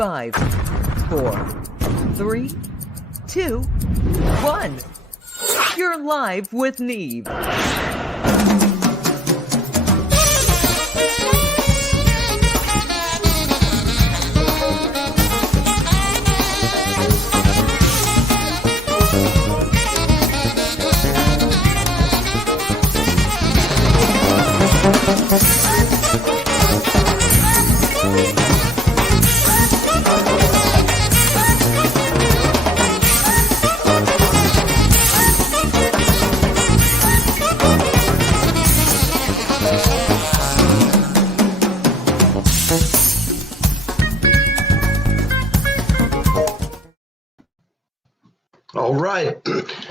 5, 4, 3, 2, 1. You're live with Neve. All right.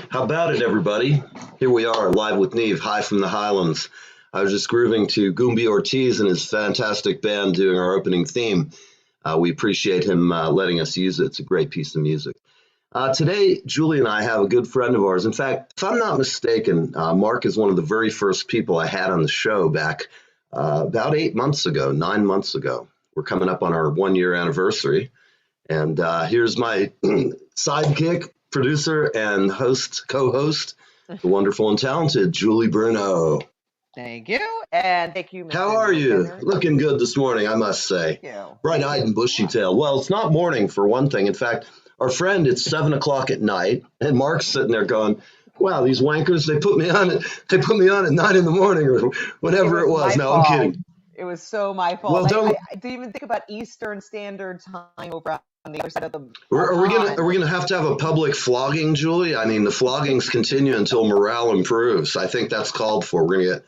How about it, everybody? Here we are, live with Neve, high from the Highlands. I was just grooving to Goombi Ortiz and his fantastic band doing our opening theme. We appreciate him letting us use it. It's a great piece of music. Today, Julie and I have a good friend of ours. In fact, if I'm not mistaken, Mark is one of the very first people I had on the show back about 9 months ago. We're coming up on our 1-year anniversary. And here's my sidekick, producer, and co-host, the wonderful and talented Julie Bruno. Thank you, and thank you, Mr. How are you? Miller. Looking good this morning, I must say. Thank you. Bright-eyed and bushy-tailed. Well, it's not morning for one thing. In fact, our friend, it's 7 o'clock at night, and Mark's sitting there going, "Wow, these wankers! They put me on at 9 in the morning or whenever it was." No, I'm kidding. It was so my fault. Well, I didn't even think about Eastern Standard Time over on the other side of the. Are we gonna have to have a public flogging, Julie? I mean, the floggings continue until morale improves. I think that's called for. We're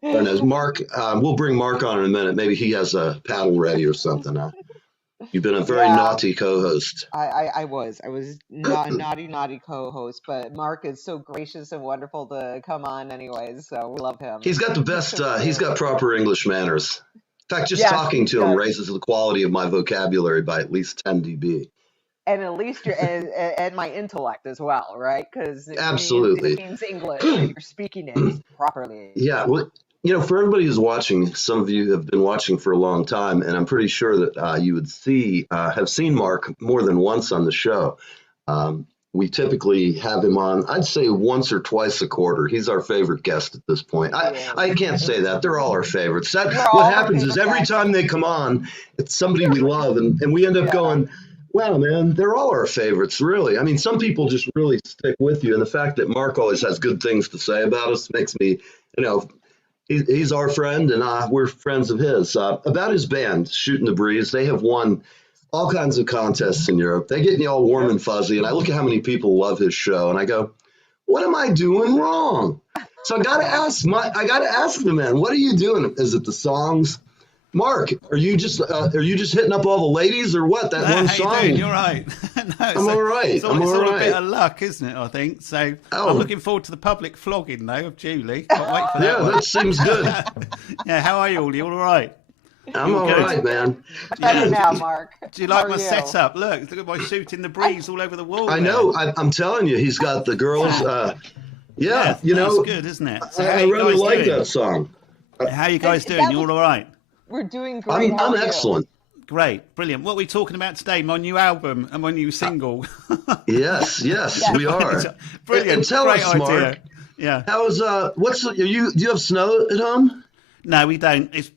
gonna get Mark. We'll bring Mark on in a minute. Maybe he has a paddle ready or something. You've been a very naughty co-host. I was not a naughty co-host, but Mark is so gracious and wonderful to come on anyways, so we love him. He's got the best. He's got proper English manners. In fact, just talking to him raises the quality of my vocabulary by at least 10 dB. And at least and my intellect as well, right? Because absolutely, it means English and you're speaking it properly. Yeah, well, for everybody who's watching, some of you have been watching for a long time, and I'm pretty sure that you would have seen Mark more than once on the show. We typically have him on, I'd say once or twice a quarter. He's our favorite guest at this point. I can't say that. They're all our favorites. What happens is every time they come on, it's somebody we love, and we end up going, wow, man, they're all our favorites, really. I mean, some people just really stick with you, and the fact that Mark always has good things to say about us makes me, he's our friend, and we're friends of his. About his band, Shooting the Breeze, they have won all kinds of contests in Europe. They get me all warm and fuzzy, and I look at how many people love his show, and I go, what am I doing wrong? So I got to ask the man, what are you doing? Is it the songs? Mark, are you just hitting up all the ladies or what? That one song. How you doing? You're right. I'm all right. It's all a bit of luck, isn't it? I think so. I'm looking forward to the public flogging though of Julie. Can't wait for that. Yeah, that seems good. Yeah, how are you all? You all right? I'm all right, man. Better now, Mark. Do you like my setup? Look at my Shooting the Breeze all over the wall. I know. I'm telling you, he's got the girls. That's good, isn't it? So I really like that song. How are you guys doing? You all right? We're doing great. I'm excellent. Great, brilliant. What are we talking about today? My new album and my new single. Yes, we are. Brilliant. And tell great us, idea. Mark. Yeah. How's do you have snow at home? No, we don't. It's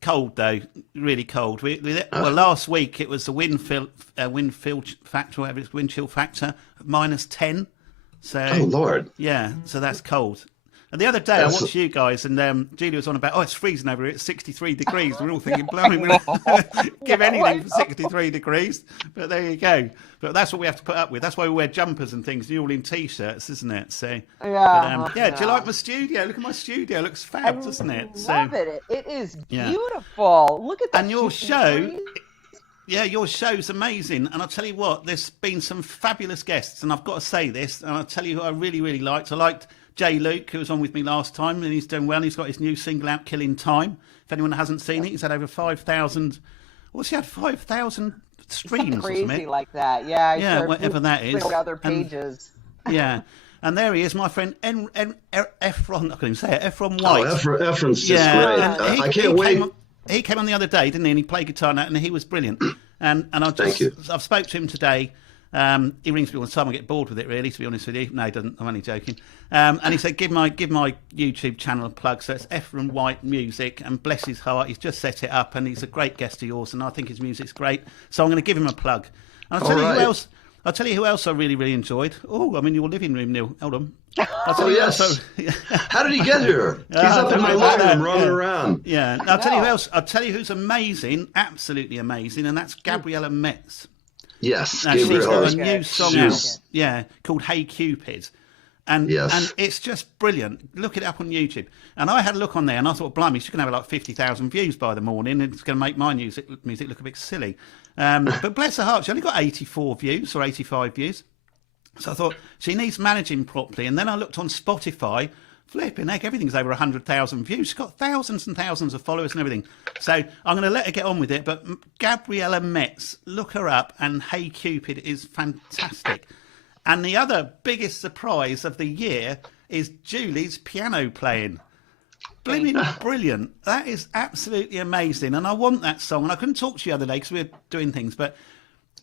cold though, really cold. Well, last week it was the wind chill factor of -10. So, oh Lord. Yeah, so that's cold. And the other day I watched you guys, and Julie was on about, it's freezing over here. It's 63 degrees. We're all thinking, blimey, we'll give anything for 63 degrees. But there you go. But that's what we have to put up with. That's why we wear jumpers and things. You're all in T-shirts, isn't it? So do you like my studio? Look at my studio. It looks fab, doesn't it? Love it. It is beautiful. Look at that. And your show... Yeah, your show's amazing. And I'll tell you what, there's been some fabulous guests. And I've got to say this, and I'll tell you who I really, really liked. I liked Jay Luke, who was on with me last time, and he's doing well. He's got his new single out, Killing Time. If anyone hasn't seen it, he's had over 5,000... What's he had? 5,000 streams or something. Crazy like that. Yeah. Yeah, whatever that is. Other pages. Yeah. And there he is, my friend Efron. I couldn't even say it. Efron White. Oh, Efron's just great. I can't wait. He came on the other day, didn't he? And he played guitar and he was brilliant. And Thank you. I've spoke to him today. He rings me all the time. I get bored with it, really, to be honest with you. No, he doesn't. I'm only joking. And he said, give my YouTube channel a plug. So it's Ephraim White Music, and bless his heart, he's just set it up, and he's a great guest of yours, and I think his music's great. So I'm going to give him a plug. And I'll tell you who else I really, really enjoyed. Oh, I'm in your living room, Neil. Hold on. Yes. How did he get here? He's up in my living room running around. Yeah. I'll tell you who else. I'll tell you who's amazing, absolutely amazing, and that's Gabriella Metz. Yes, Now, she's got a new song out, called Hey Cupid. And it's just brilliant. Look it up on YouTube. And I had a look on there, and I thought, blimey, she's going to have like 50,000 views by the morning, and it's going to make my music look a bit silly. But bless her heart, she only got 84 views or 85 views. So I thought, she needs managing properly. And then I looked on Spotify. Flipping heck, everything's over 100,000 views. She's got thousands and thousands of followers and everything. So I'm going to let her get on with it. But Gabriella Metz, look her up, and Hey Cupid is fantastic. And the other biggest surprise of the year is Julie's piano playing. Blimmin' brilliant. That is absolutely amazing. And I want that song. And I couldn't talk to you the other day because we were doing things. But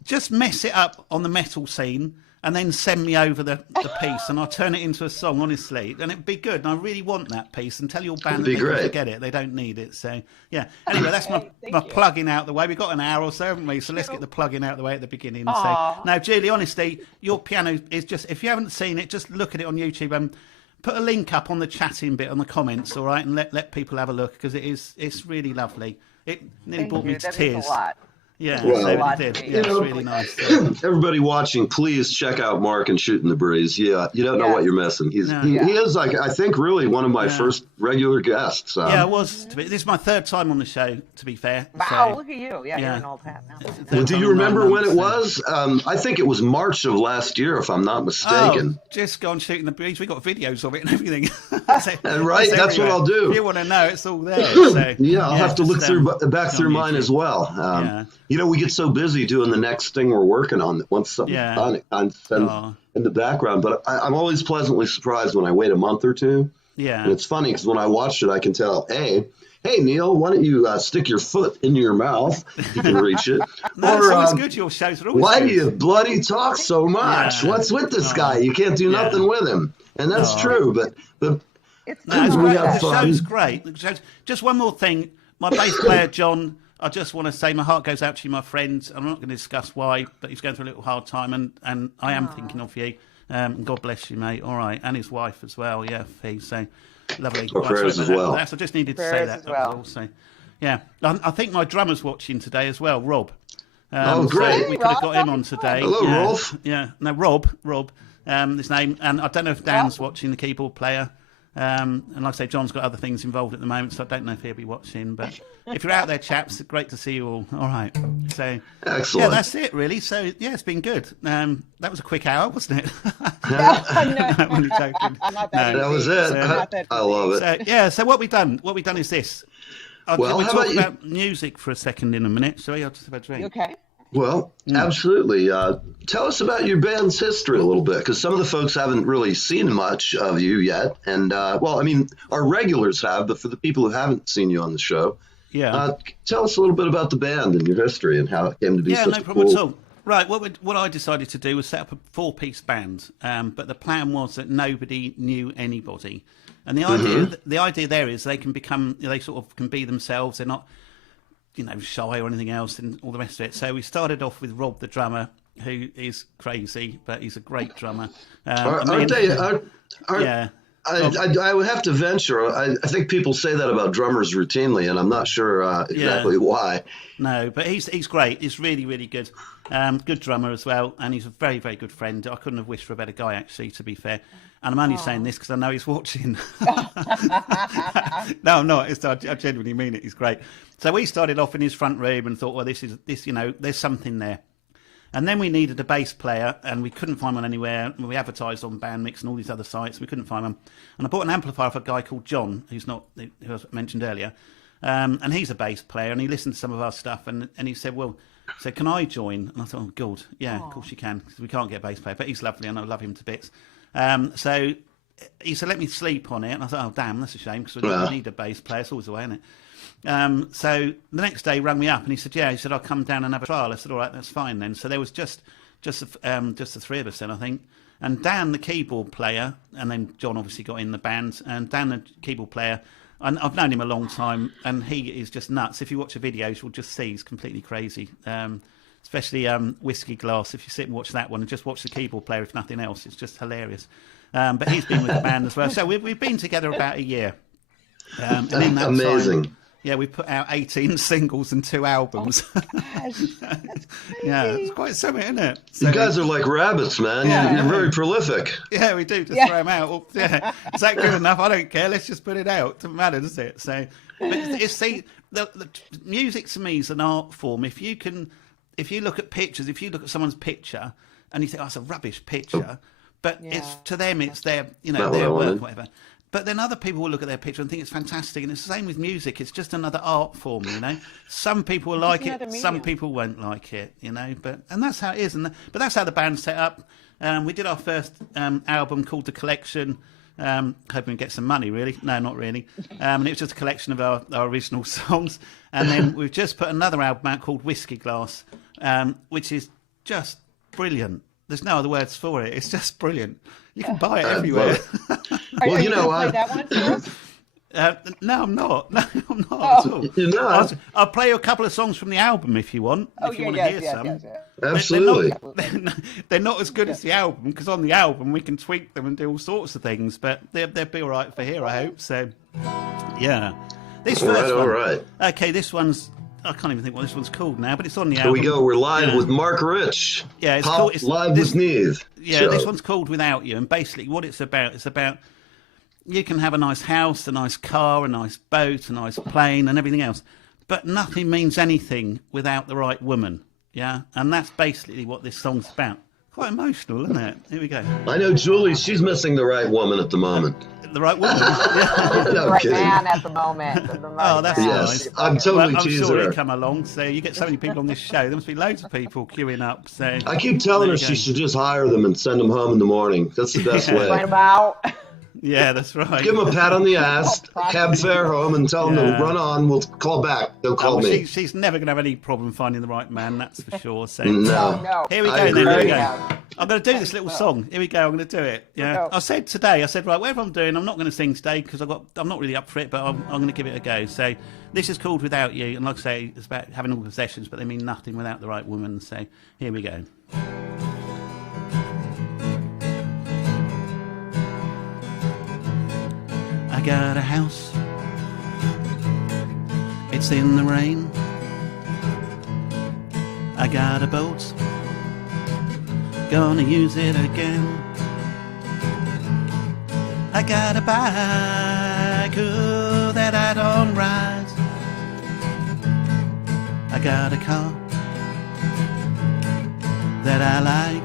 just mess it up on the metal scene, and then send me over the piece, and I'll turn it into a song, honestly. And it'd be good, and I really want that piece. And tell your band that they can forget it. They don't need it. So, yeah. Anyway, that's my plugging out the way. We've got an hour or so, haven't we? So let's get the plugging out the way at the beginning. So, now, Julie, honestly, your piano is just, if you haven't seen it, just look at it on YouTube and put a link up on the chatting bit on the comments, all right? And let people have a look, because it's really lovely. It nearly brought me to tears. Means a lot. Yeah, well, so it did. Yeah, it's really nice. So. Everybody watching, please check out Mark and Shooting the Breeze. Yeah, you don't know what you're missing. He is, like, I think, really one of my first regular guests. Yeah, it was. This is my third time on the show, to be fair. Wow, look at you. Yeah, you're an old hat now. Well, do you remember when it was? I think it was March of last year, if I'm not mistaken. Oh, just go on Shooting the Breeze. We got videos of it and everything. Right, that's what I'll do. If you want to know, it's all there. So, I'll have to look back through mine as well. You know, we get so busy doing the next thing we're working on that once something's done, it in the background. But I'm always pleasantly surprised when I wait a month or two. Yeah. And it's funny because when I watched it, I can tell, hey, Neil, why don't you stick your foot in your mouth? You can reach it. No, it's always good. Your shows are always why good. do you bloody talk so much? Yeah. What's with this guy? You can't do nothing with him. And that's true. But it's we have the fun. show's great. Just one more thing. My bass player, John, I just want to say my heart goes out to you, my friends. I'm not going to discuss why, but he's going through a little hard time, and I am thinking of you. God bless you, mate. All right, and his wife as well. Yeah, Fee. So lovely. Prayers as well. I just needed to say that. Also, yeah. I think my drummer's watching today as well, Rob. Great. So we could have got him on today. Hello, Rolf. Yeah. No, Rob. His name, and I don't know if Dan's watching, the keyboard player. And like I say, John's got other things involved at the moment, so I don't know if he'll be watching. But if you're out there, chaps, great to see you all. All right. So, excellent. Yeah, that's it, really. So, yeah, it's been good. That was a quick hour, wasn't it? No. I'm joking. That was it. I love it. So, yeah, so what we've done is this. We'll talk about music for a second in a minute. So, I'll just have a drink. Okay. Well, absolutely. Tell us about your band's history a little bit, because some of the folks haven't really seen much of you yet. And, our regulars have, but for the people who haven't seen you on the show, tell us a little bit about the band and your history and how it came to be such no problem at all. Right, what I decided to do was set up a 4-piece band, but the plan was that nobody knew anybody. And the idea there is they can be themselves. They're not shy or anything else and all the rest of it. So we started off with Rob, the drummer, who is crazy, but he's a great drummer. I would have to venture. I think people say that about drummers routinely, and I'm not sure exactly why. No, but he's great. He's really, really good. Good drummer as well, and he's a very, very good friend. I couldn't have wished for a better guy, actually, to be fair. And I'm only saying this because I know he's watching. No, I'm not. I genuinely mean it. He's great. So we started off in his front room and thought, well, there's something there. And then we needed a bass player, and we couldn't find one anywhere. We advertised on Bandmix and all these other sites. We couldn't find one. And I bought an amplifier for a guy called John, who I mentioned earlier. And he's a bass player, and he listened to some of our stuff, and he said, can I join? And I thought, oh, good. Yeah, of course you can, because we can't get a bass player. But he's lovely, and I love him to bits. So he said, let me sleep on it. And I thought, oh, damn, that's a shame because we need a bass player. It's always the way, isn't it? So the next day he rang me up and he said, yeah, he said, I'll come down and have a trial. I said, all right, that's fine then. So there was just the three of us then, I think. And Dan, the keyboard player, and then John obviously got in the band, and Dan, the keyboard player, and I've known him a long time, and he is just nuts. If you watch the videos, you'll just see he's completely crazy. Especially Whiskey Glass, if you sit and watch that one and just watch the keyboard player, if nothing else, it's just hilarious. But he's been with the band as well. So we've been together about a year. And in that amazing. Time, yeah, we put out 18 singles and 2 albums. Oh gosh, that's crazy. Yeah, it's quite something, isn't it? So, You guys are like rabbits, man. Yeah. You're very prolific. yeah, we do. Just throw them out. Well, yeah. Is that good enough? I don't care. Let's just put it out. Doesn't matter, does it? So, but see, the music to me is an art form. If you look at pictures, if you look at someone's picture and you think, oh, it's a rubbish picture, but it's to them, it's their, their work, whatever. But then other people will look at their picture and think it's fantastic, and it's the same with music. It's just another art form, Some people will like it, some people won't like it, and that's how it is. But that's how the band's set up. We did our first album called The Collection, hoping we'd get some money, really. No, not really. And it was just a collection of our original songs. And then we've just put another album out called Whiskey Glass, which is just brilliant. There's no other words for it. It's just brilliant. You can buy it everywhere. Are you going to play that one for us? No, I'm not. No, I'm not at all. You're not? I'll play you a couple of songs from the album if you want. If you want to hear some. Yes. Absolutely. They're not as good as the album, because on the album we can tweak them and do all sorts of things, but they'll be all right for here, I hope. So, yeah. This first one. All right. Okay, this one's... I can't even think what this one's called now, but it's on the Here album. we go. We're live with Mark Rich. Yeah, it's Pop called... It's, Live with Neve. Yeah, this one's called Without You, and basically what it's about you can have a nice house, a nice car, a nice boat, a nice plane, and everything else, but nothing means anything without the right woman, yeah? And that's basically what this song's about. Quite emotional, isn't it? Here we go. I know Julie, she's missing the right woman at the moment. The right woman? Yeah. No Right kidding. man at the moment. Oh, that's Yes, nice. I'm totally I'm teasing sure her. he'll come along, so you get so many people on this show. There must be loads of people queuing up, so... I keep telling There her you she go. should just hire them and send them home in the morning. That's the best way. Right about. Yeah, that's right. Give them a pat on the ass, cab fare home, and tell them to run on. We'll call back. They'll call well, me. she's never going to have any problem finding the right man, that's for sure. So No. here we go I then. Here we agree. go. I'm going to do this little song. Here we go. I'm going to do it. Yeah. Go. I said today, right, whatever I'm doing, I'm not going to sing today because I'm not really up for it, but I'm going to give it a go. So this is called Without You, and like I say, it's about having all possessions, but they mean nothing without the right woman. So here we go. I got a house, it's in the rain. I got a boat, gonna use it again. I got a bike that I don't ride. I got a car that I like.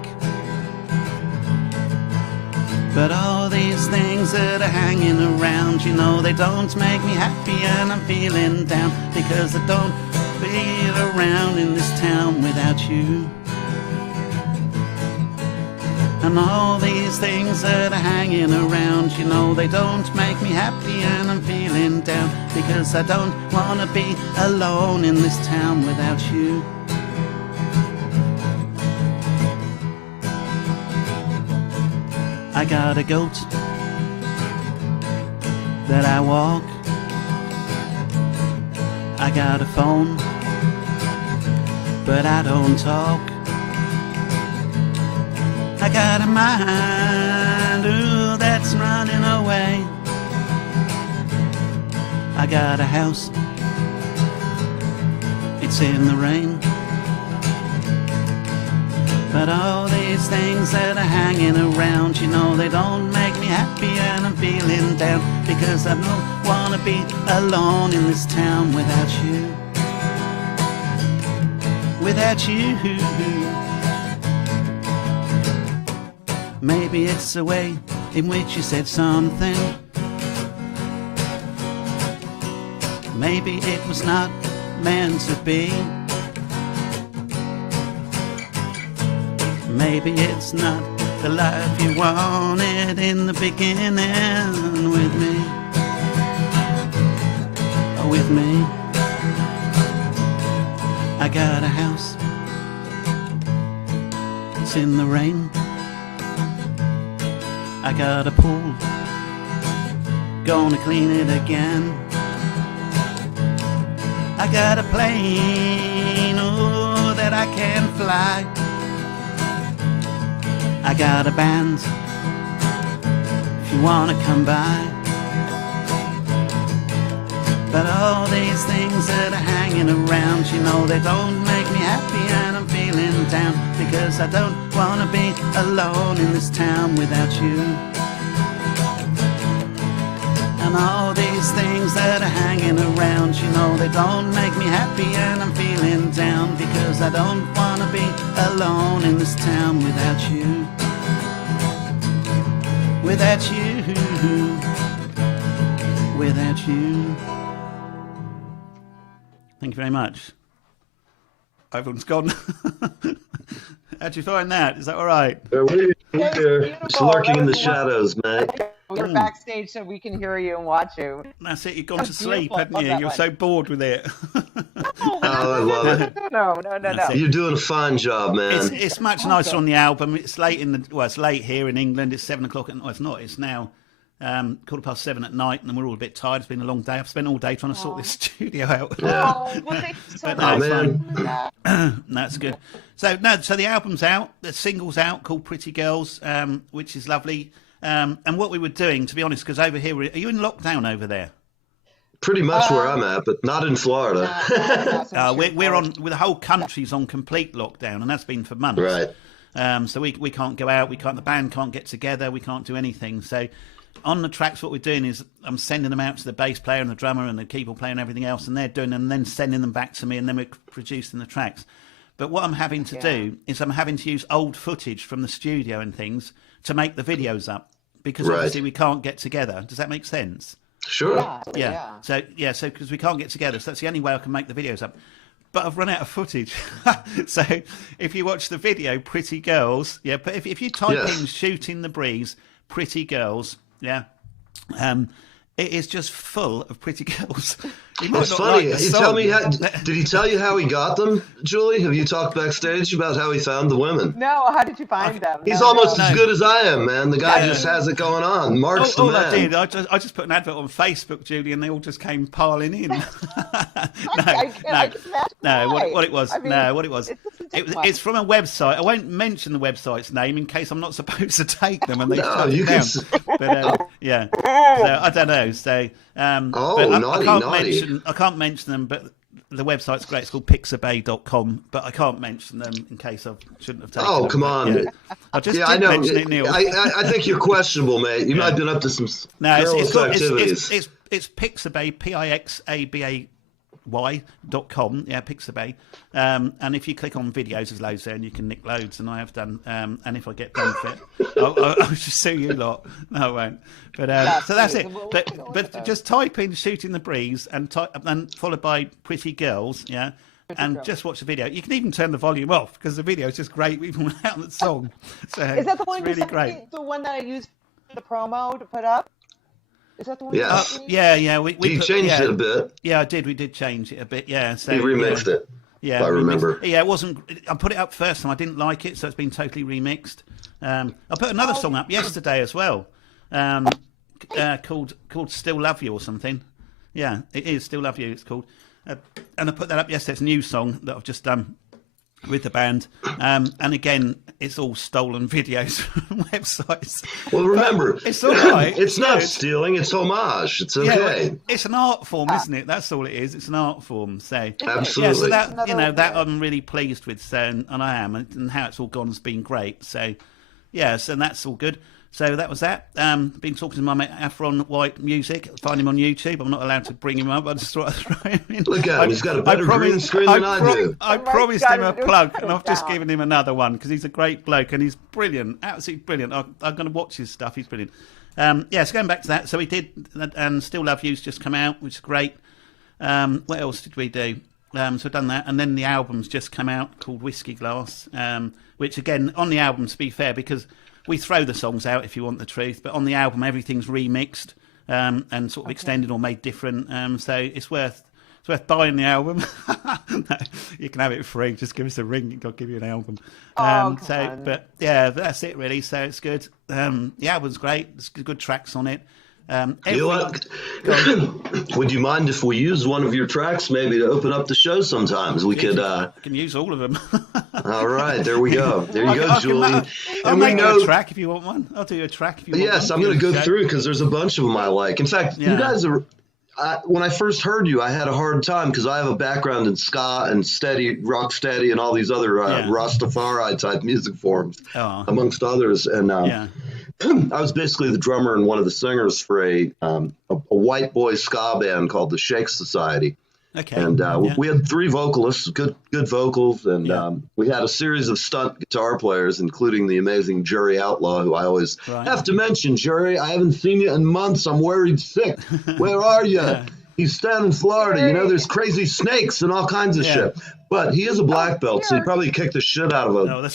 But all these things that are hanging around, they don't make me happy, and I'm feeling down because I don't feel around in this town without you. And all these things that are hanging around, they don't make me happy, and I'm feeling down because I don't want to be alone in this town without you. I got a goat that I walk. I got a phone, but I don't talk. I got a mind, that's running away. I got a house, it's in the rain. But all these things that are hanging around, they don't make me happy, and I'm feeling down because I don't want to be alone in this town without you. Without you. Maybe it's the way in which you said something. Maybe it was not meant to be. Maybe it's not the life you wanted in the beginning with me. Oh, with me. I got a house, it's in the rain. I got a pool, gonna clean it again. I got a plane, oh, that I can fly. I got a band, if you wanna come by. But all these things that are hanging around, you know, they don't make me happy, and I'm feeling down because I don't wanna be alone in this town without you. And all these things that are hanging around, you know, they don't make me happy, and I'm feeling down because I don't wanna be alone in this town without you. Without you. Without you. Thank you very much. Everyone's gone. How'd you find that? Is that all right? We're just lurking in the shadows, mate. We're backstage so we can hear you and watch you. That's it. You've gone to sleep, hadn't you? You're so bored with it. Oh, I love it. No. You're doing a fine job, man. It's much nicer on the album. It's late it's late here in England. It's 7 o'clock. No, it's not. It's now 7:15 at night, and we're all a bit tired. It's been a long day. I've spent all day trying to sort this studio out. Oh, well, thanks so But much. man. That's good. So the album's out. The single's out called Pretty Girls, which is lovely. And what we were doing, to be honest, because over here, are you in lockdown over there? Pretty much where I'm at, but not in Florida. We're on. The whole country's on complete lockdown, and that's been for months. Right. So we can't go out. The band can't get together. We can't do anything. So on the tracks, what we're doing is I'm sending them out to the bass player and the drummer and the keyboard player and everything else, and they're doing them, and then sending them back to me, and then we're producing the tracks. But what I'm having to do is I'm having to use old footage from the studio and things to make the videos up, because obviously we can't get together. Does that make sense? Sure. Yeah. So because we can't get together, so that's the only way I can make the videos up. But I've run out of footage. So if you watch the video, Pretty Girls, but if you type in Shooting the Breeze, Pretty Girls, it is just full of pretty girls. It's funny. Did he tell you how he got them, Julie? Have you talked backstage about how he found the women? No, how did you find them? He's almost as good as I am, man. The guy just has it going on. Mark's the man. I did. I just put an advert on Facebook, Julie, and they all just came piling in. What it was. It's from a website. I won't mention the website's name in case I'm not supposed to take them, and they shut it down. But so I don't know. So I can't mention them, but the website's great. It's called pixabay.com, but I can't mention them in case I shouldn't have taken them. Oh, come on. Yeah. I just did mention it, Neil. I think you're questionable, mate. You might have been up to some perilous activities. It's Pixabay, Pixabay.com, Pixabay. And if you click on videos, there's loads there, and you can nick loads, and I have done. And if I get done with it, I'll just sue you lot. No, I won't. But so that's it. But just type in "Shooting the Breeze" and followed by "Pretty Girls," and just watch the video. You can even turn the volume off because the video is just great, even without the song. So is that the one? It's really great. The one that I used for the promo to put up. Is that the one? Yeah. We changed it a bit. Yeah, I did. We did change it a bit. Yeah. So he remixed it. Yeah, if I remember. Yeah, it wasn't. I put it up first, and I didn't like it, so it's been totally remixed. I put another song up yesterday as well, called "Still Love You" or something. Yeah, it is "Still Love You." It's called, and I put that up yesterday. It's a new song that I've just done with the band, and again, it's all stolen videos from websites. Well, remember, it's all right. It's not stealing; it's homage. It's okay. Yeah, it's an art form, isn't it? That's all it is. It's an art form. So absolutely, yeah, so that I'm really pleased with. So, and I am, and how it's all gone has been great. So, yes, and that's all good. So that was that. Been talking to my mate Afron White Music. Find him on YouTube. I'm not allowed to bring him up. I just thought I'd throw him in. Look at him. He's got a better green screen than I do. I promised him a plug, and I've just given him another one because he's a great bloke and he's brilliant, absolutely brilliant. I'm going to watch his stuff. He's brilliant. So going back to that. So we did, and Still Love You's just come out, which is great. What else did we do? So I've done that, and then the album's just come out called Whiskey Glass, which again on the album, to be fair, because we throw the songs out if you want the truth, but on the album everything's remixed and sort of extended or made different. So it's worth buying the album. No, you can have it free. Just give us a ring. I'll give you an album. But yeah, that's it really. So it's good. The album's great. There's good tracks on it. Would you mind if we use one of your tracks maybe to open up the show sometimes? We could. I can use all of them. All right, there we go. There you go, Julie. I'll make you a track if you want one. I'll do you a track if you want one. Yes, I'm going to go through because there's a bunch of them I like. In fact, you guys are. When I first heard you, I had a hard time because I have a background in ska and rock steady, and all these other Rastafari type music forms, amongst others. And I was basically the drummer and one of the singers for a white boy ska band called the Shake Society. Okay. And we had 3 vocalists, good vocals, and we had a series of stunt guitar players, including the amazing Jerry Outlaw, who I always have to mention. Jerry, I haven't seen you in months. I'm worried sick. Where are you? He's down in Florida. Jerry. You know, there's crazy snakes and all kinds of shit. But he is a black belt, so he probably kicked the shit out of a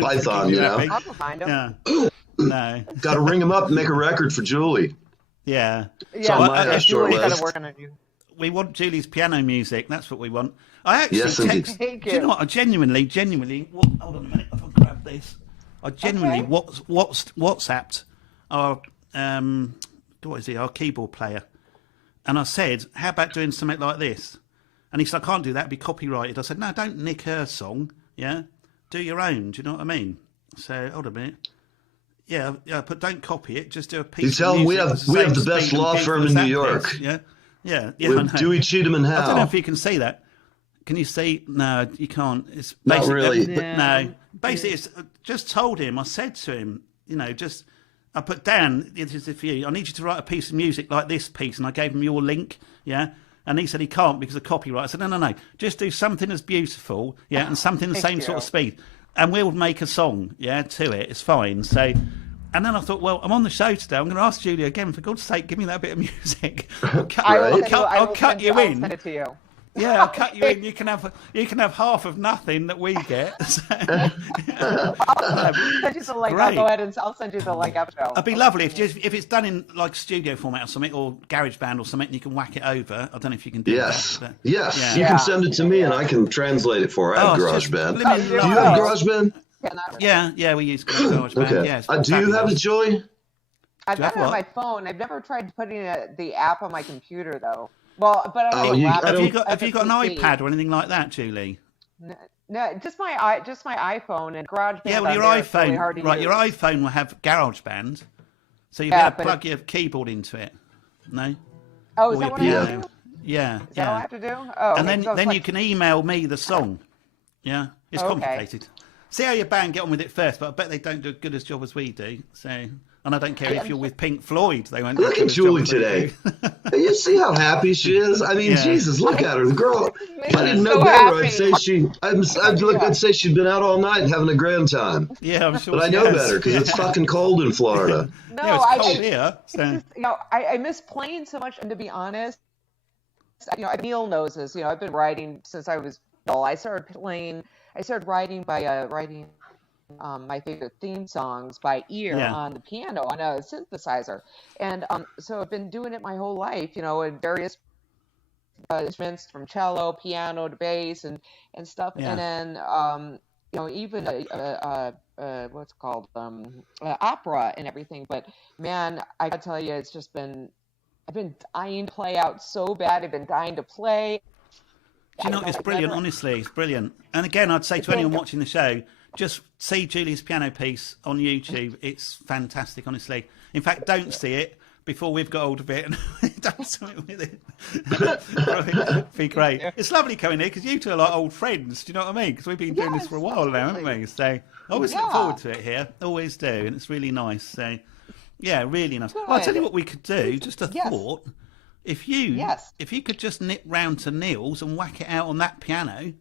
python, you know. I'll go find him. Yeah. No. Got to ring him up and make a record for Julie. Yeah. Short Julie's got list. to work on it. We want Julie's piano music. That's what we want. I actually Thank do you know what? I genuinely. Hold on a minute. If I grab this, I genuinely WhatsApped our our keyboard player, and I said, "How about doing something like this?" And he said, "I can't do that. It'd be copyrighted." I said, "No, don't nick her song. Yeah, do your own. Do you know what I mean?" So hold a minute. Yeah, but don't copy it. Just do a piece. You tell him we have the best law firm in New York. Piece. Yeah. With Dewey, Cheatham, and Howe. I don't know if you can see that. Can you see? No, you can't. It's not really. No. Basically, it's just told him. I said to him, I put down. This is for you. I need you to write a piece of music like this piece, and I gave him your link. Yeah. And he said he can't because of copyright. I said no. Just do something as beautiful, and something the same sort of speed, and we'll make a song, to it. It's fine. So. And then I thought, well, I'm on the show today. I'm going to ask Julia again, for God's sake, give me that bit of music. I'll cut you in. I'll send it to you. Yeah, I'll cut you in. You can have half of nothing that we get. I'll send you the link. Great. I'll go ahead and I'll send you the link after. It'd be lovely if it's done in like studio format or something, or GarageBand or something, and you can whack it over. I don't know if you can do that. But, yes. You can send it to me and I can translate it for her. I have GarageBand. Do you have GarageBand? Yeah, we use GarageBand. Okay. Yeah, do you have it, Julie? I've got it on my phone. I've never tried putting the app on my computer though. Well, but have you got an iPad or anything like that, Julie? No, just my iPhone and GarageBand. Yeah, well, your iPhone, right? Your iPhone will have GarageBand, so you'll be able to plug your keyboard into it. No. Oh, is that what I have to do? Yeah. Is that all I have to do? Oh, and then you can email me the song. Yeah, it's complicated. See how your band get on with it first, but I bet they don't do as good a job as we do. So, and I don't care if you're with Pink Floyd; they won't. Look at Julie today. You see how happy she is. I mean, Jesus, look at her. The girl. I didn't know better. I'd say she'd been out all night having a grand time. Yeah, I'm sure. But I know better because it's fucking cold in Florida. No, it's cold here. So. I miss playing so much, and to be honest, Neil knows this. I've been writing since I was. Well, I started writing by writing my favorite theme songs by ear on the piano on a synthesizer, and so I've been doing it my whole life. In various instruments from cello, piano to bass, and stuff. Yeah. And then even what's it called opera and everything. But man, I gotta tell you, it's just been I've been dying to play out so bad. I've been dying to play. It's brilliant, honestly. It's brilliant. And again, I'd say to anyone watching the show, just see Julie's piano piece on YouTube. It's fantastic, honestly. In fact, don't see it before we've got hold of it and done something with it. It'd be great. It's lovely coming here because you two are like old friends. Do you know what I mean? Because we've been doing this for a while now, haven't we? So I always look forward to it here. Always do. And it's really nice. So, yeah, really nice. Well, I'll tell you what we could do. Just a thought. If you could just nip round to Neil's and whack it out on that piano,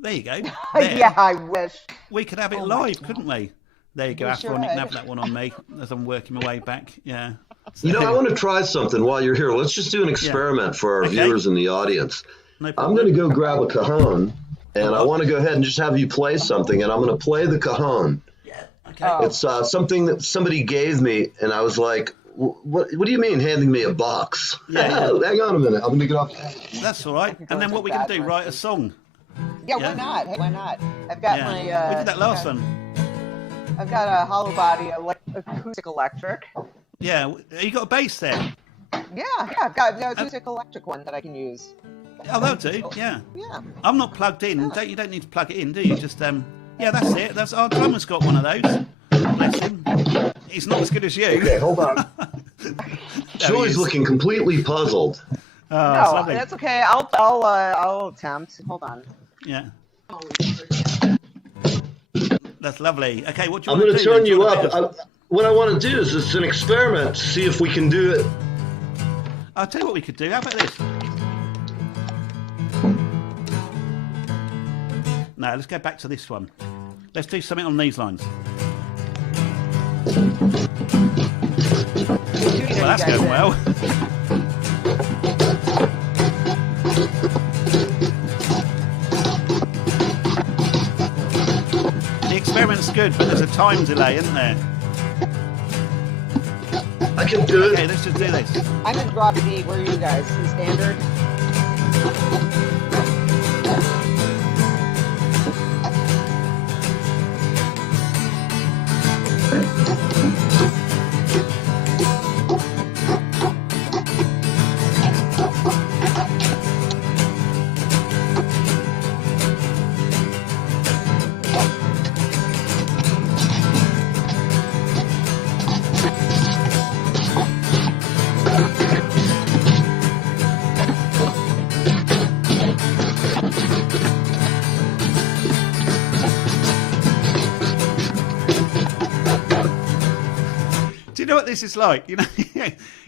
there you go. Yeah, I wish. We could have it live, couldn't we? There you go, Afron, you can have that one on me as I'm working my way back. Yeah. So, I want to try something while you're here. Let's just do an experiment for our viewers in the audience. No I'm going to go grab a cajon, and I want to go ahead and just have you play something, and I'm going to play the cajon. Yeah, okay. Okay. It's something that somebody gave me, and I was like, what do you mean handing me a box? Yeah. Hang on a minute. I'm going to get off. That's all right. And then what we can do, write a song. Yeah, why not? Hey, why not? I've got my. we did that last one. I've got a hollow body acoustic electric. Yeah. You got a bass there? Yeah, I've got an acoustic electric one that I can use. Oh, that'll do. Yeah. Yeah. I'm not plugged in. You don't need to plug it in, do you? Just yeah, that's it. That's our drummer's got one of those. Bless him. He's not as good as you. Okay, hold on. Julie's looking completely puzzled. No, that's okay. I'll attempt. Hold on. Yeah. That's lovely. Okay, what do you I'm want going to to do? turn you up. What I want to do is it's an experiment to see if we can do it. I'll tell you what we could do. How about this? No, let's go back to this one. Let's do something on these lines. Well, that's going well. The experiment's good, but there's a time delay, isn't there? I can do it. Okay, let's just do this. I'm in drop D. Where are you guys? In standard? Do you know what this is like? You know,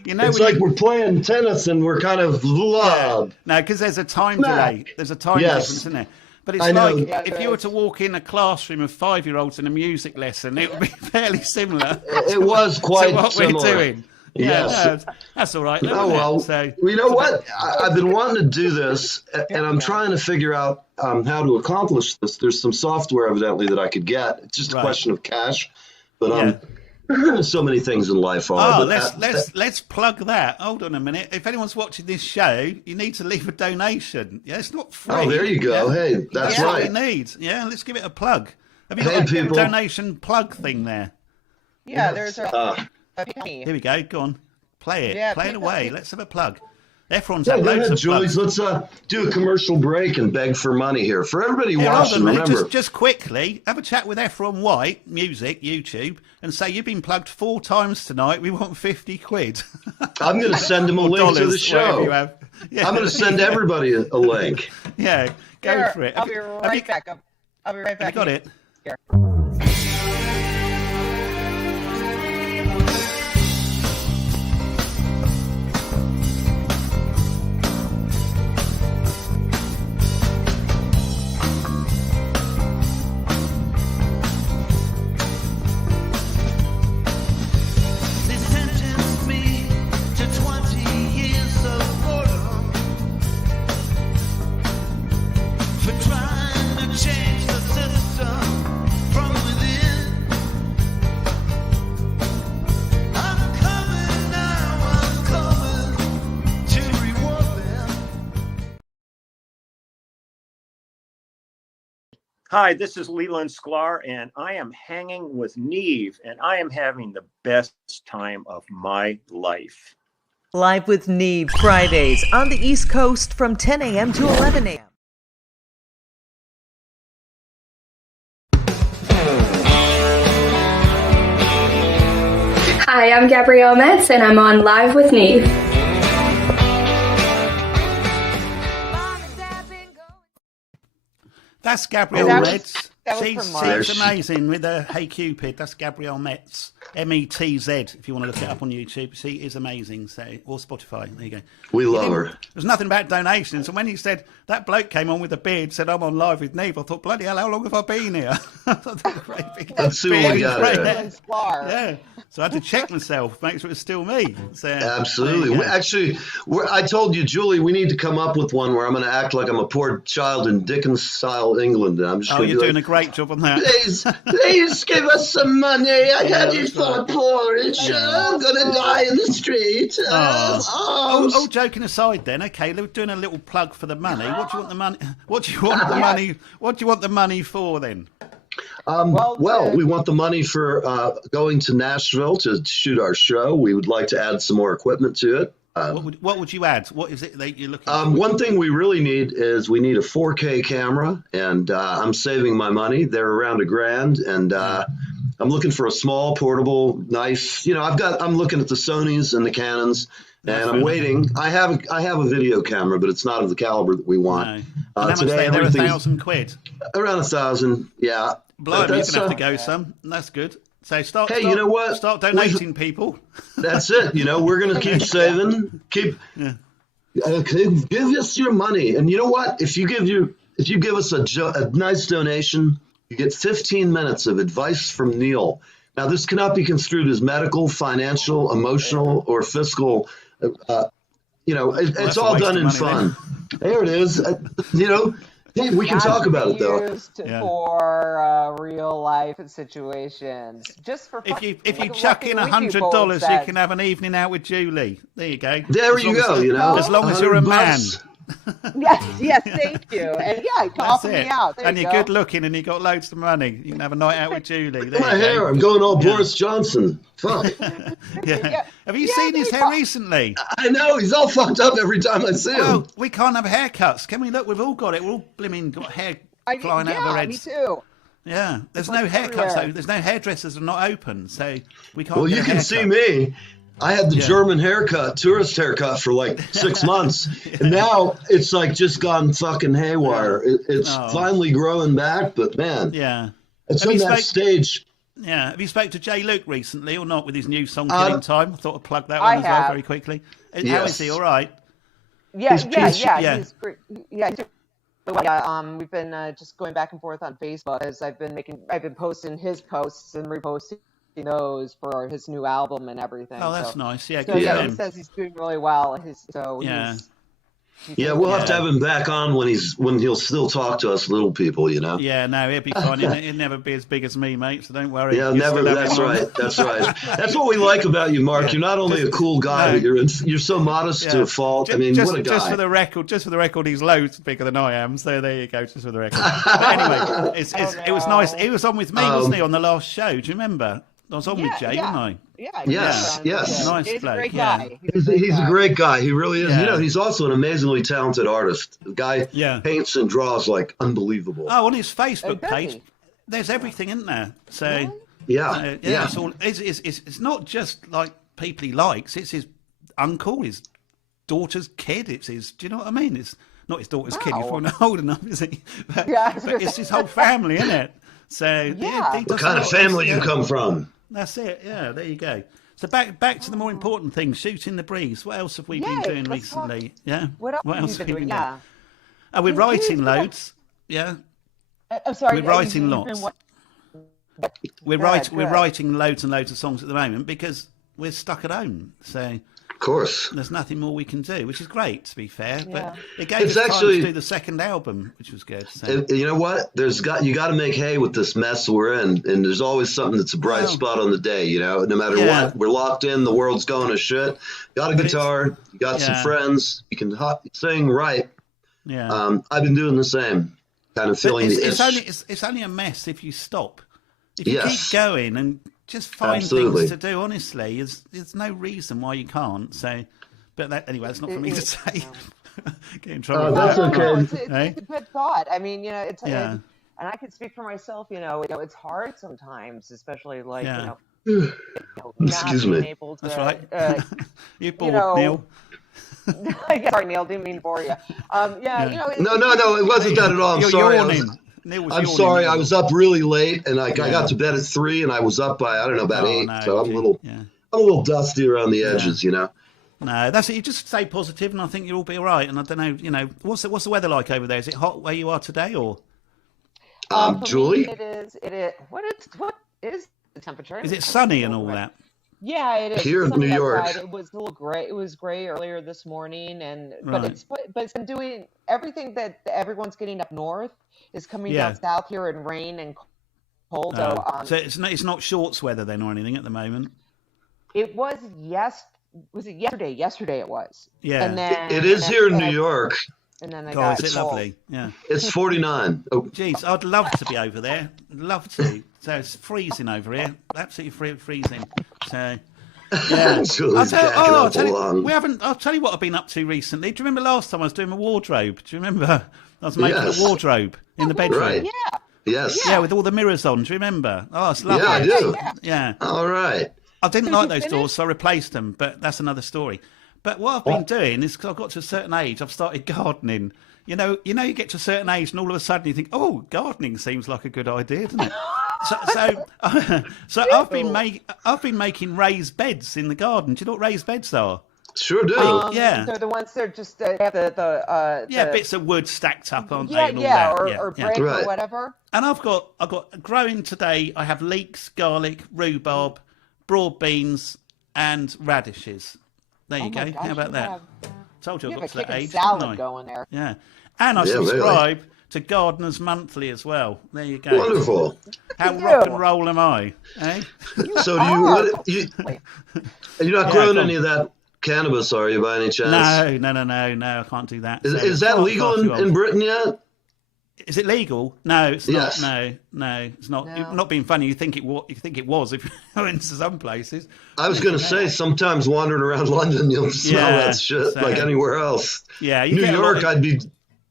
It's like we're playing tennis and we're kind of loud. No, because there's a time delay. There's a time difference, isn't there? But it's like if you were to walk in a classroom of 5-year-olds in a music lesson, it would be fairly similar. It was quite to what similar. we're doing. Yes. Yeah, no, that's all right. Oh, well, so, you know what? I've been wanting to do this, and I'm trying to figure out how to accomplish this. There's some software, evidently, that I could get. It's just a question of cash. But so many things in life are. Let's plug that. Hold on a minute. If anyone's watching this show, you need to leave a donation. Yeah, it's not free. Oh, there you go. Yeah. Hey, that's right. What we need. Yeah, let's give it a plug. Have you got a donation plug thing there? Yeah, there's a... Here we go. Go on. Play it. Yeah, play it away. Let's have a plug. Efron's go had loads ahead, of Julius. plugs. Let's do a commercial break and beg for money here. For everybody watching, remember. Just quickly, have a chat with Efron White, Music, YouTube, and say, you've been plugged 4 times tonight. We want 50 quid. I'm going to send him a link to the show. Yeah. I'm going to send everybody a link. Yeah, go for it. I'll be right back. I'll be right back. Have you got it? Here. Hi, this is Leland Sklar, and I am hanging with Neve, and I am having the best time of my life. Live with Neve, Fridays on the East Coast from 10 a.m. to 11 a.m. Hi, I'm Gabrielle Metz, and I'm on Live with Neve. That's Gabrielle Metz. She's amazing with her Hey Cupid. That's Gabrielle Metz. M-E-T-Z, if you want to look it up on YouTube. She is amazing. So, or Spotify. There you go. We love her. There's nothing about donations. And when he said, that bloke came on with a beard, said, I'm on Live with Neve, I thought, bloody hell, how long have I been here? Let's see what we got here. Yeah. So I had to check myself, make sure it was still me. So, absolutely. I told you, Julie, we need to come up with one where I'm going to act like I'm a poor child in Dickens-style England. And I'm just you're doing a great job on that. Please give us some money. I can't afford porridge. I'm gonna die in the street. All joking aside, then, okay, we're doing a little plug for the money. What do you want the money? What do you want the money? What do you want the money for then? Well, we want the money for going to Nashville to shoot our show. We would like to add some more equipment to it. What would you add? What is it that you're looking for? One thing we really need is we need a 4K camera, and I'm saving my money. They're around $1,000, and I'm looking for a small, portable, nice. I'm looking at the Sonys and the Canons, and I'm waiting. I have a video camera, but it's not of the caliber that we want. No. How much they're £1,000? Around 1,000, yeah. Blimey, you're gonna have to go some. That's good. So start. You know what? Start donating, people. That's it. We're going to keep saving. Give us your money, and you know what? If you give us a nice donation, you get 15 minutes of advice from Neil. Now, this cannot be construed as medical, financial, emotional, or fiscal. It's all done in fun. There it is. We can talk about it though. Used for real life situations, just for fun. If you chuck in $100, you can have an evening out with Julie. There you go. There you go. As long as you're a man. Yes, thank you. And offer me out. And you're good looking, and you got loads of money. You can have a night out with Julie. There my hair, I'm going all Boris Johnson. Fuck. Have you seen his hair recently? I know, he's all fucked up every time I see him. Well, we can't have haircuts, can we? Look, we've all got it. We're all blimmin' got hair flying out of our heads. Me too. Yeah, there's no haircuts, though. There's no hairdressers are not open, so we can't. Well, you can see me. I had the German tourist haircut for like 6 months. And now it's like just gone fucking haywire. It's finally growing back, but man, it's on that stage. Yeah. Have you spoke to Jay Luke recently or not with his new song, Killing Time? I thought I'd plug that one as well very quickly. How is he? All right? He's great. We've been just going back and forth on Facebook as I've been posting his posts and reposting those for his new album and everything. Oh, that's nice. Yeah, so, he says he's doing really well. We'll have to have him back on when he'll still talk to us little people, Yeah, no, he'll be fine. He'll never be as big as me, mate, so don't worry. Yeah, never. That's right. That's right. That's what we like about you, Mark. You're not only a cool guy, but you're so modest to a fault. What a guy. Just for the record, he's loads bigger than I am, so there you go, just for the record. But anyway, it was nice. He was on with me, wasn't he, on the last show? Do you remember? I was on with Jay, wasn't I? Yes. Nice he's bloke. A great guy. He's a great guy. He really is. He's also an amazingly talented artist. The guy paints and draws like unbelievable. Oh, on his Facebook page, there's everything in there. So it's all. It's not just like people he likes. It's his uncle, his daughter's kid. It's his. Do you know what I mean? It's not his daughter's kid. He's probably not old enough, is he? But it's his whole family, isn't it? So what kind of family you come from? That's it. Yeah, there you go. So back to the more important thing, shooting the breeze. What else have we been doing recently? Yeah. What else have we been doing? We're writing loads. Yeah. I'm sorry. We're writing lots. We're writing loads and loads of songs at the moment because we're stuck at home. So of course, there's nothing more we can do, which is great, to be fair. But it gave us time to do the second album, which was good. So. You know what? You got to make hay with this mess we're in, and there's always something that's a bright spot on the day. No matter what, we're locked in. The world's going to shit. Got a guitar. You got some friends. You can sing, write. Yeah. I've been doing the same. Kind of feeling it's only a mess if you stop. If you keep going and just find things to do, honestly, there's no reason why you can't. So, but anyway, that's not for me to say. Get in trouble. That's okay. It's a good thought. I mean, it's and I can speak for myself. It's hard sometimes, especially like Excuse me. Able to, that's right. You're bored, Neil. Sorry, Neil. Didn't mean to bore you. No, it wasn't that at all. I'm sorry. I'm sorry. I was up really late, and I got to bed at 3, and I was up by about 8. No, so I'm a little dusty around the edges, No, that's it. You just stay positive, and I think you'll all be all right. And I don't know, what's the weather like over there? Is it hot where you are today, or? Julie, it is. What is the temperature? Is it sunny and all that? Yeah, it is. Here It's in New sunny York. outside. It was a little gray. It was gray earlier this morning, and but Right. it's been doing everything that everyone's getting up north is coming down Yeah. south here in rain and cold. So So it's not shorts weather then or anything at the moment. it was was it yesterday? Yesterday it was. Yeah. And then It is here in New I- York. And then I Oh, got is it cold. lovely? Yeah. It's 49. Oh, Jeez, I'd love to be over there. Love to. So it's freezing over here. Absolutely freezing. So yeah. Julie's backing up along. I'll tell you what I've been up to recently. Do you remember last time I was doing my wardrobe? Do you remember? I was making Yes. a wardrobe in the bedroom. Right. Yeah. Yes. Yeah, with all the mirrors on. Do you remember? Oh, it's lovely. Yeah, I do. Yeah. All right. I didn't Did like you those finish? doors, so I replaced them. But that's another story. But what I've been doing is, because I've got to a certain age, I've started gardening. You know, you get to a certain age, and all of a sudden you think, "Oh, gardening seems like a good idea, doesn't it?" So I've been making raised beds in the garden. Do you know what raised beds are? Sure do. Yeah. They're the ones that are just have the Bits of wood stacked up, aren't yeah, they? And all yeah, that. or brick Right. or whatever. And I've got growing today. I have leeks, garlic, rhubarb, broad beans, and radishes. There you Oh go. my gosh, How about you that? have- Told you You I have got a to that chicken age. salad didn't I? going there. Yeah. And I Yeah, really. subscribe to Gardeners Monthly as well. There you go. Wonderful. How You rock do. and roll am I? Eh? So do you? You're not Yeah, growing go on. any of that cannabis, are you, by any chance? No. I can't do that. Is that Far, legal far too in old. Britain yet? Is it legal? No, it's Yes. not. No, it's not. No. Not being funny. You think it was if you went to some places. I was going to say, sometimes wandering around London, you'll smell Yeah, that shit so- like anywhere else. Yeah, you New get a lot York, in- I'd be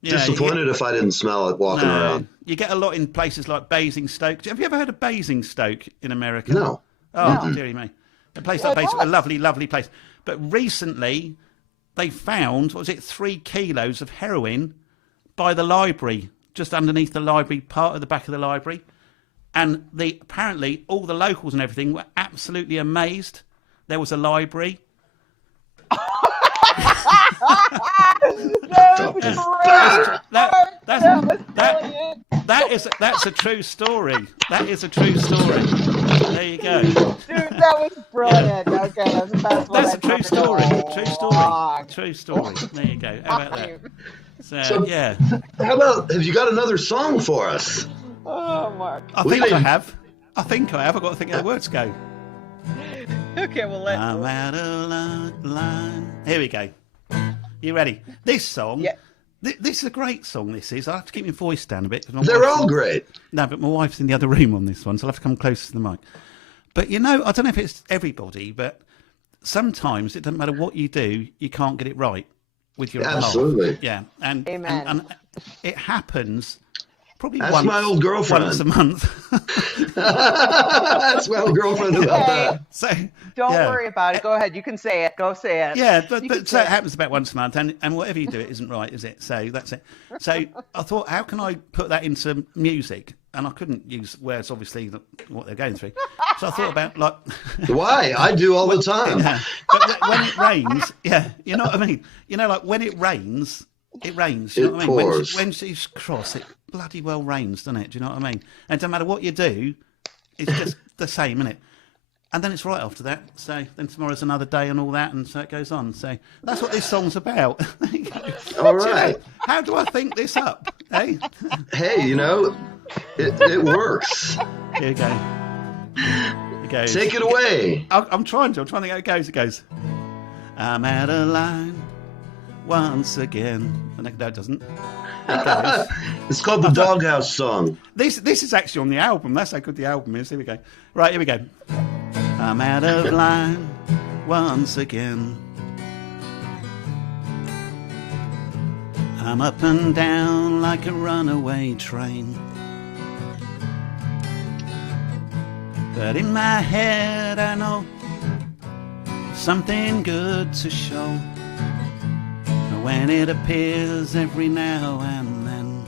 Yeah, disappointed if I didn't smell it walking around. You get a lot in places like Basingstoke. Have you ever heard of Basingstoke in America? No. Oh, dearie me. A place like Yeah, it Basingstoke, a does. lovely, lovely place. But recently, they found, 3 kilos of heroin by the library, just underneath the library, part of the back of the library. And apparently all the locals and everything were absolutely amazed. There was a library. That's a true story. That is a true story. There you go. Dude, that was brilliant. Okay, that's the best one. That's a I've true heard story. in a True long story. True story. There you go. How about that? So- Yeah. How about, have you got another song for us? Oh, Mark. I think I have. I've got to think how the words go. Okay, well, let's. I'm out of line. Here we go. You ready? This song. Yeah. This is a great song. This is. I have to keep my voice down a bit. 'Cause my They're wife's all great. No, but my wife's in the other room on this one, so I'll have to come closer to the mic. But I don't know if it's everybody, but sometimes it doesn't matter what you do, you can't get it right with your Absolutely. half. Yeah, and Amen. it happens probably That's my old girlfriend. once a month. That's my old girlfriend about that. So Don't yeah. worry about it. Go ahead. You can say it. Go say it. Yeah, You but can so say it happens about once a month, and whatever you do, it isn't right, is it? So that's it. So I thought, how can I put that into music? And I couldn't use words, obviously, what they're going through. So I thought about Why? I do all the time. yeah. But when it rains, yeah, you know what I mean. Like when it rains. You know It what I mean? pours. When she's cross, it bloody well rains, doesn't it? Do you know what I mean? And it doesn't matter what you do, it's just the same, isn't it? And then it's right after that. So then tomorrow's another day and all that, and so it goes on. So that's what this song's about. There you go. All right. How do I think this up? Eh? Hey, it works. Here we go. It goes. Take it away. I'm trying to think how it goes. It goes. I'm out of line once again. And no, it doesn't. It goes. It's called the Doghouse Song. This is actually on the album. That's how good the album is. Here we go. Right, here we go. I'm out of line once again. I'm up and down like a runaway train. But in my head I know something good to show. When it appears every now and then.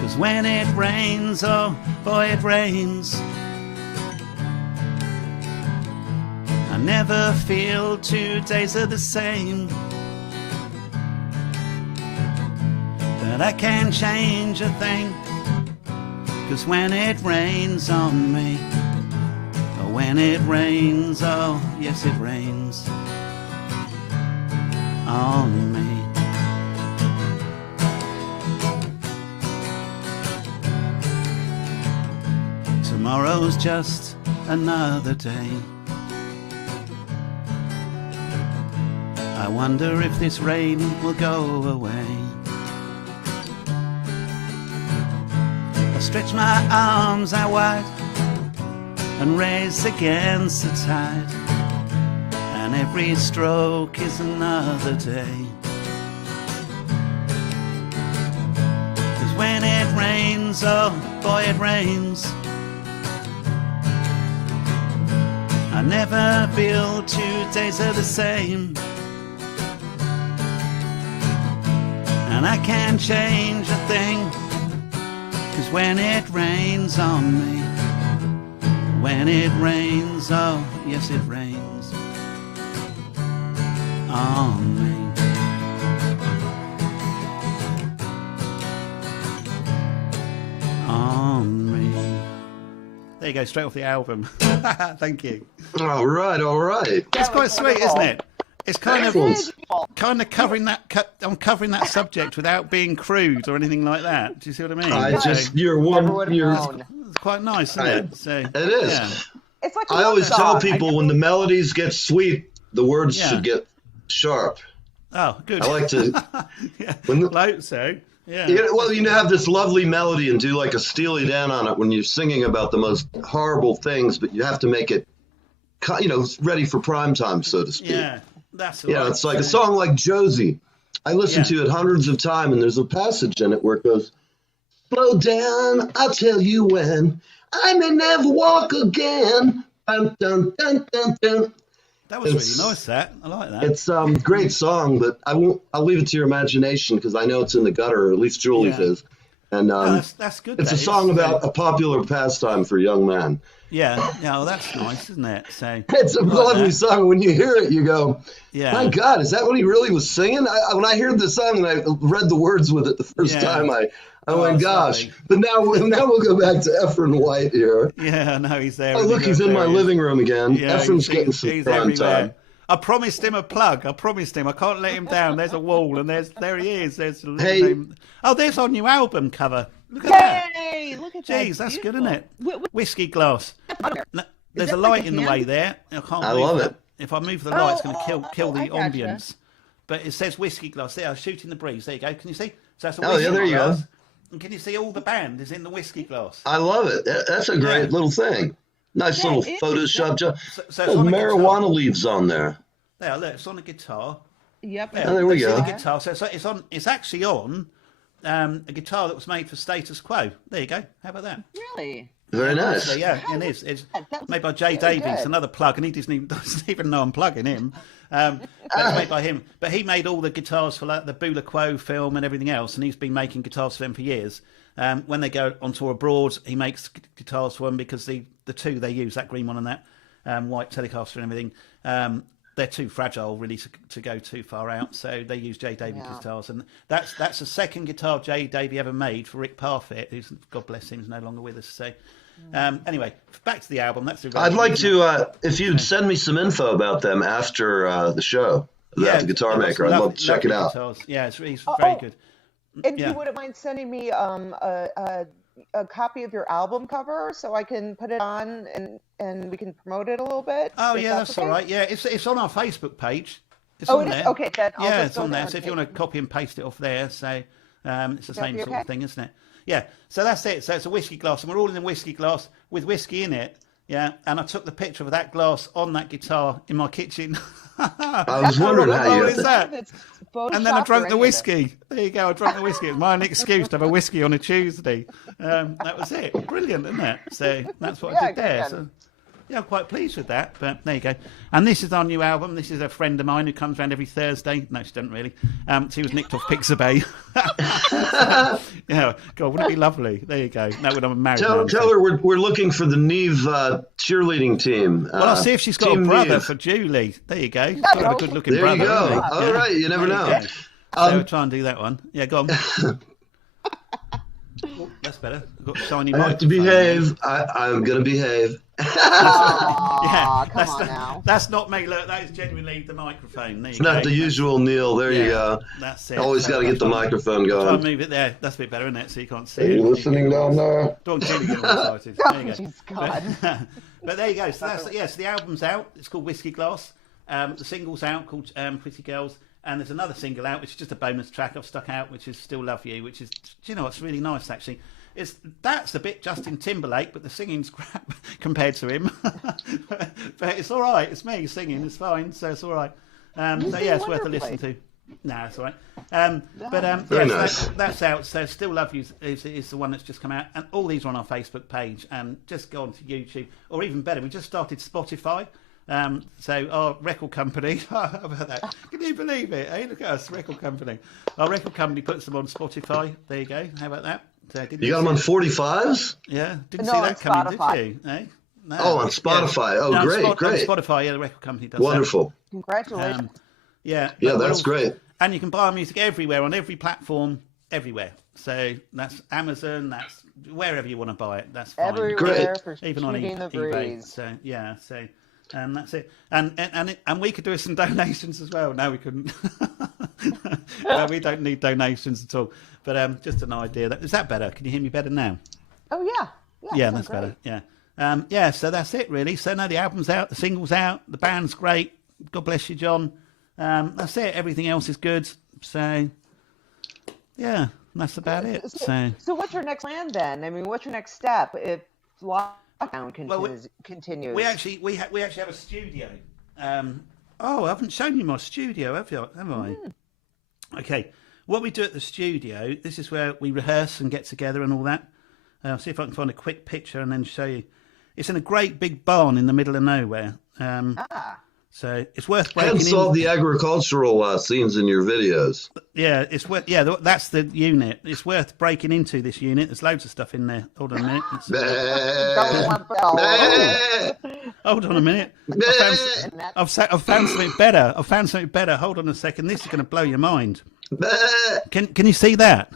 'Cause when it rains, oh boy it rains, I never feel 2 days are the same. But I can't change a thing, 'cause when it rains on me, when it rains, oh yes it rains on me. Tomorrow's just another day. I wonder if this rain will go away. I stretch my arms out wide and race against the tide, and every stroke is another day. 'Cause when it rains, oh boy it rains, I never feel 2 days are the same. And I can't change a thing, 'cause when it rains on me, when it rains, oh yes it rains on me. On me. There you go, straight off the album. Thank you. All right. It's quite sweet, isn't it? It's kind Excellent. of covering that. I'm covering that subject without being crude or anything like that. Do you see what I mean? You're Never one. would have You're. known. It's quite nice, isn't it? So, It is. Yeah. It's like I always love tell song. people when the melodies get sweet, the words Yeah. should get sharp. Oh, good. I like to. Yeah. When the, Like so. Yeah. well, you have this lovely melody and do like a Steely Dan on it when you're singing about the most horrible things, but you have to make it, ready for prime time, so to speak. Yeah. That's Yeah, right. it's like a song like Josie. I listened to it hundreds of times, and there's a passage in it where it goes, "Slow down, I'll tell you when. I may never walk again." Dun, dun, dun, dun, dun. That was It's- really nice. That I like that. It's great song, but I'll leave it to your imagination because I know it's in the gutter, or at least Julie's Yeah. is. And No, that's good. it's a that song is. about a popular pastime for young men. Yeah. Well, that's nice, isn't it? So It's a I like lovely that. song. When you hear it, you go, Yeah. "My God, is that what he really was singing?" When I heard the song and I read the words with it the first Yeah. time, I Oh, went, it's "Gosh!" lovely. But now we'll go back to Ephraim White here. Yeah. No, he's there. Oh, isn't look, he? he's in There my he is. living room again. Yeah, Ephraim's getting some he's prime everywhere. time. I promised him a plug. I promised him. I can't let him down. There's a wall, and there he is. There's a little Hey. name. Oh, there's our new album cover. Look at that. Yay! Look at that. Jeez, that's good, Beautiful. isn't it? Whiskey glass. No, there's a that light like a in the hand? way there. I can't. I move love that. it. If I move the light, it's going to kill I the gotcha. ambience. But it says whiskey glass there. Shooting the breeze. There you go. Can you see? So that's a Oh, whiskey yeah, there you go. glass. And can you see all the band is in the whiskey glass? I love it. That's a great Yeah. little thing. Nice Yeah, little it is. Photoshop job. So it's There's on a marijuana guitar. leaves on there. There, look, it's on a guitar. Yep. Yeah, Oh, there we that's go. the guitar. So it's on. It's actually on a guitar that was made for Status Quo. There you go. How about that? Really? Very So nice. yeah, it is. It's That's made by Jay very Davies, good. another plug, and he doesn't even know I'm plugging him. But it's made by him. But he made all the guitars for like the Bula Quo film and everything else, and he's been making guitars for them for years. When they go on tour abroad, he makes guitars for them because the two they use, that green one and that white Telecaster and everything, they're too fragile really to go too far out. So they use Jay Davey guitars, and that's the second guitar Jay Davey ever made for Rick Parfitt, who's, God bless him, is no longer with us. So anyway, back to the album. That's I'd like to, if you'd send me some info about them after the show, about the guitar maker. I'd love to check it out. Guitars. Yeah, he's very good. And Yeah. you wouldn't mind sending me a copy of your album cover so I can put it on and we can promote it a little bit? Oh if yeah, that's okay? all right. Yeah, it's on our Facebook page. It's Oh, on it is? there. Okay, then I'll yeah, just it's go on there. there So and if you want to copy and paste it off there, so it's the same be sort okay? of thing, isn't it? Yeah. So that's it. So it's a whiskey glass, and we're all in a whiskey glass with whiskey in it. Yeah, and I took the picture of that glass on that guitar in my kitchen. I was wondering how you What got is that. that? It's And then I Photoshopped or drank the any of it. whiskey. There you go. I drank the whiskey. It's my only excuse to have a whiskey on a Tuesday. That was it. Brilliant, isn't it? So that's what I Yeah, did there. good. So, yeah, I'm quite pleased with that. But there you go. And this is our new album. This is a friend of mine who comes around every Thursday. No, she doesn't really. She was nicked off Pixabay. Yeah, God, wouldn't it be lovely? There you go. No, when I'm married. Tell her we're looking for the Neve cheerleading team. Well, I'll see if she's got a Team brother Neve. for Julie. There you go. She's got to have a good-looking There you brother. go. hasn't he? All right, you never There know. go. So we'll try and do that one. Yeah, go on. That's better. I've got a shiny I have to microphone. behave. I'm going to behave. Aw, come on now. That's not me. Look, that is genuinely the microphone. There you It's go. not the usual Neil. There you go. That's it. Always got to get the microphone Try and going. move it there. That's a bit better, isn't it? So you can't see Are it. you listening down there? Don't Julie get all excited. There you go. Jeez, God. But there you go. So that's so the album's out. It's called Whiskey Glass. The single's out called Pretty Girls. And there's another single out, which is just a bonus track I've stuck out, which is Still Love You, which is, do you know, it's really nice actually. That's a bit Justin Timberlake, but the singing's crap compared to him. But it's all right. It's me singing. It's fine. So it's all right. So yeah, it's worth a listen to. No, it's all right. Very so nice. that's out. So Still Love You is the one that's just come out, and all these are on our Facebook page. And just go onto YouTube, or even better, we just started Spotify. So our record company, how about that? Can you believe it? Hey, look at us, record company. Our record company puts them on Spotify. There you go. How about that? So You got them on 45s? Yeah, didn't No, see on that coming, Spotify. did you? Eh? No. Oh, on Spotify. Yeah. Oh, No, great, great. On Spotify, yeah, the record company does Wonderful. Congratulations. that. Yeah, Yeah, but that's also- great. And you can buy our music everywhere, on every platform, everywhere. So that's Amazon, that's wherever you want to buy it. That's fine. Everywhere Great. for Even on shooting the eBay. breeze. So yeah, so that's it. And we could do some donations as well. No, we couldn't. Well, we don't need donations at all. But just an idea. Is that better? Can you hear me better now? Oh, yeah. Yeah, sounds that's better. great. Yeah. Yeah, so that's it really. So no, the album's out, the single's out, the band's great. God bless you, John. That's it. Everything else is good. So yeah, that's about it. So what's your next plan then? I mean, what's your next step if lockdown continues? We actually have a studio. I haven't shown you my studio, have I? Okay. What we do at the studio, this is where we rehearse and get together and all that. I'll see if I can find a quick picture and then show you. It's in a great big barn in the middle of nowhere. So it's worth breaking Hence all in. the agricultural scenes in your videos. Yeah, it's worth. Yeah, that's the unit. It's worth breaking into this unit. There's loads of stuff in there. Hold on a minute. Hold on a minute. I've found something better. Hold on a second. This is going to blow your mind. Can you see that?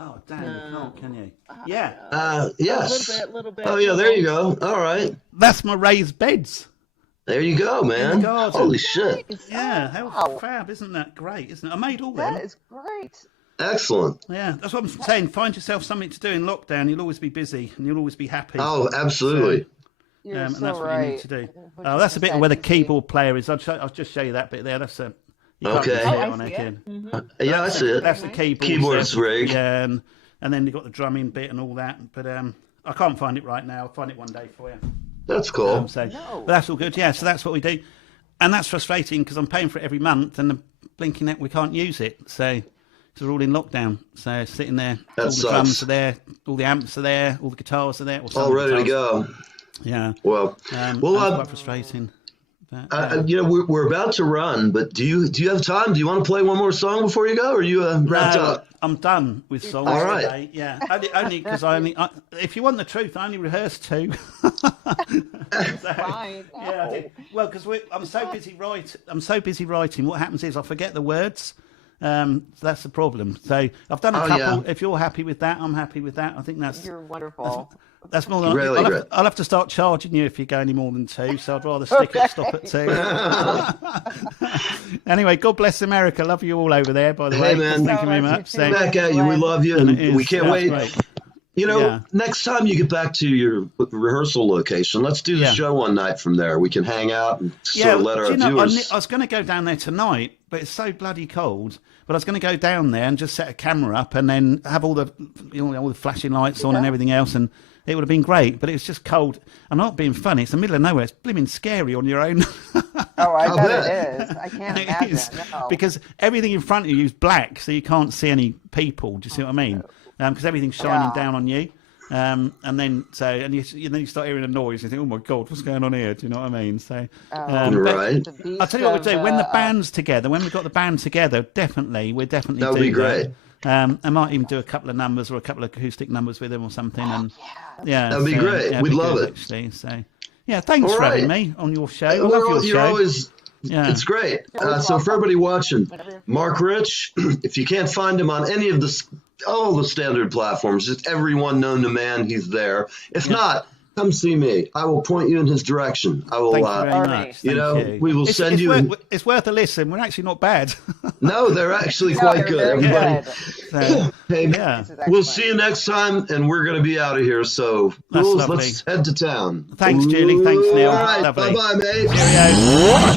Oh, damn, you can't, can you? Yeah. Yes. A little bit. Oh, yeah, there you go. All right. That's my raised beds. There you go, man. In the garden. Holy shit. Yeah, how fab. Isn't that great, isn't it? I made all them. That is great. Excellent. Yeah, that's what I'm saying. Find yourself something to do in lockdown. You'll always be busy and you'll always be happy. Oh, absolutely. You're And so that's what right. you need to do. What Oh, you that's a bit said, where the you see. keyboard player is. I'll just show you that bit there. That's a. You can't Okay. really see Oh, it I on see there, it. kid. Yeah, I see it. That's the keyboard. Keyboard's there. rig. Yeah, and then you've got the drumming bit and all that. But I can't find it right now. I'll find it one day for you. That's cool. But that's all good. Yeah, so that's what we do. And that's frustrating because I'm paying for it every month and the blinking net, we can't use it. So we're all in lockdown. So sitting there, That all the sucks. drums are there, all the amps are there, all the guitars are there. Or some All ready to guitars. go. Yeah. Well, That's well, quite frustrating. But, you know, we're about to run, but do you have time? Do you want to play one more song before you go, or are you wrapped no, up? I'm done with songs All right. today. Yeah, only because if you want the truth, I only rehearsed two. Fine. Yeah, I did. Well, because I'm so busy writing. What happens is I forget the words. That's the problem. So I've done a couple. yeah. If you're happy with that, I'm happy with that. I think that's You're wonderful. that's more than Really great. I'll have to start charging you if you go any more than two. So I'd rather stop at two. Anyway, God bless America. Love you all over there. By the way, Hey, man. thank you very much. So, Back at you. We love you, and and it is, we can't that's wait. great. You know, Yeah. next time you get back to your rehearsal location, let's do the Yeah. show one night from there. We can hang out and sort of let do our you know, viewers. I was going to go down there tonight, but it's so bloody cold. But I was going to go down there and just set a camera up and then have all the all the flashing lights on and everything else, and it would have been great. But it was just cold. I'm not being funny. It's the middle of nowhere. It's blooming scary on your own. Oh, I I'll bet bet. it is. I can't It imagine. is, No. because everything in front of you is black, so you can't see any people. Do you see what I mean? Because everything's shining Yeah. down on you. And then then you start hearing a noise. You think, oh my god, what's going on here? Do you know what I mean? So, but Right. The beast I'll tell you what we'll do. of, When the band's together, when we've got the band together, we'll definitely That would do be great. that. I might even do a couple of numbers or a couple of acoustic numbers with them or something. And yeah, That'd be great. it'd We'd be love good, it. Actually, so yeah, thanks All for having right. me on your show. I love your You're show. always. Yeah. It's great. So for everybody watching, Mark Rich, if you can't find him on any of the all the standard platforms, just everyone known to man, he's there. If not, come see me. I will point you in his direction. I will. Thank you very much. You know, Thank you. we will send you. It's worth a listen. We're actually not bad. No, they're actually quite good. Everybody. So, Hey, yeah. we'll see you next time, and we're going to be out of here. So, That's fools, lovely. let's head to town. Thanks, Julie. Thanks, Neil. All right, Lovely. bye-bye, mate. Cheerio.